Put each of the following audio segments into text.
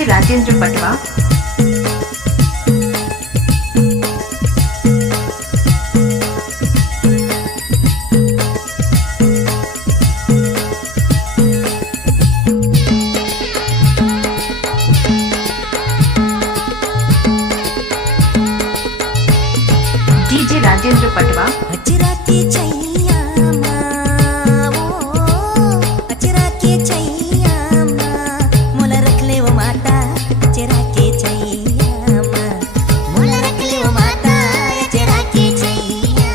DJ Rajendra Patwa. DJ Rajendra Patwa. अजरा के छैया अजरा के छैया मोला रख ले वो माता अजरा के छैया मोला रख ले वो माता अजरा के छैया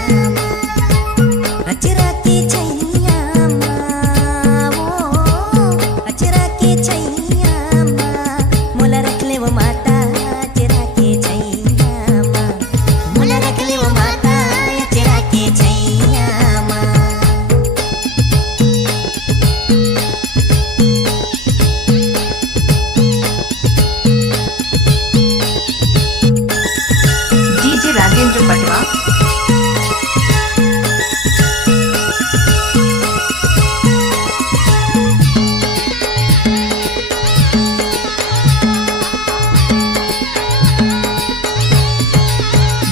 अजरा के छैया अजरा के छैया मोला रख ले वो माता अजरा के छैया मोला रख ले वो माता अजरा के छैया डीजे राजेंद्र पटवा।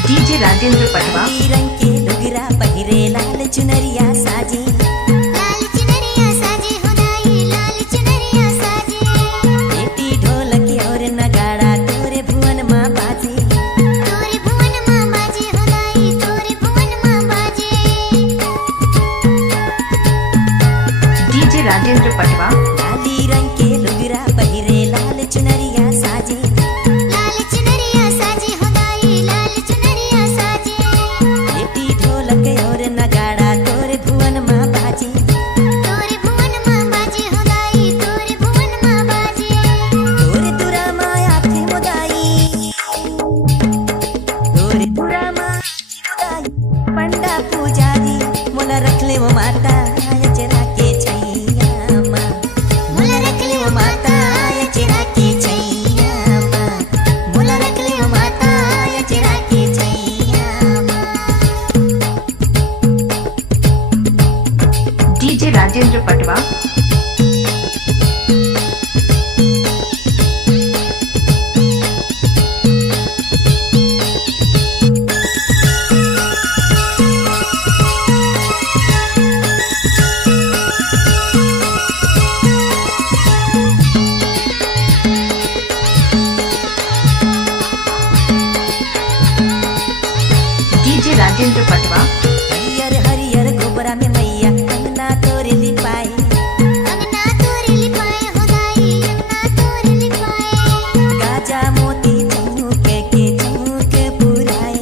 डीजे राजेंद्र पटवा। रंग के लुगरा पहिरे लाल चुनरिया साजे लाल चुनरिया साजे होदाई लाल चुनरिया साजे बेटी ढोलक और नगाड़ा तोरे भुवन माँ बाजे तोरे भुवन माँ बाजे होदाई तोरे भुवन माँ बाजे डीजे राजेंद्र पटवा। लाली रंग के लुगरा पहिरे लाल चुनरिया साजे लाल चुनरिया साजे होदाई लाल चुनरिया साजे बेटी ढोलक और नगाड़ा तोरे भुवन माँ बाजे तोरे भुवन माँ बाजे होदाई तोरे भुवन माँ बाजे तोरे तुरा माया थे मोदाई तोरे तुरा माया मोदाई पंडा पुजारी मोला रख ले वो माता अजरा के छैया मोला रख ले वो माता अजरा के छैया मोला रख ले वो माता अजरा के छैया डीजे राजेंद्र पटवा। डीजे राजेंद्र पटवा। हरियर हरियर गोबरा में मैया अंगना तोरे लिपाए अंगना तोरे लिपाए होदाई अंगना तोरे लिपाए गाजा मोती चौक के चौक पुराए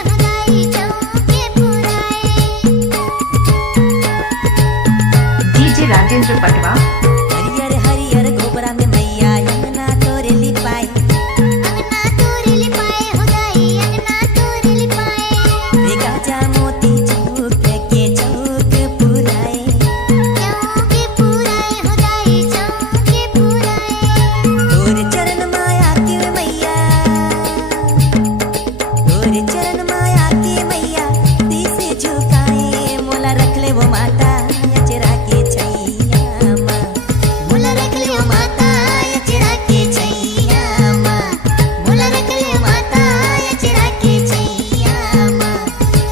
होदाई चौक पुराए डीजे राजेंद्र पटवा। हरियर हरियर गोबरा में मैया अंगना तोरे लिपाए अंगना तोरे लिपाए होदाई अंगना तोरे लिपाए रे गाजा मोती चौक के चौक पुराए होदाई चौक पुराए तोरे चरण माया के मैया तोरे चरण माया के मैया दिसे झुकाए मोला रख ले वो माता अजरा के छैया मोला रख ले वो माता अजरा के छैया मोला रख ले वो माता अजरा के छैया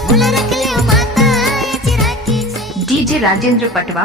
मोला रख ले वो माता अजरा के छैया डीजे राजेंद्र पटवा।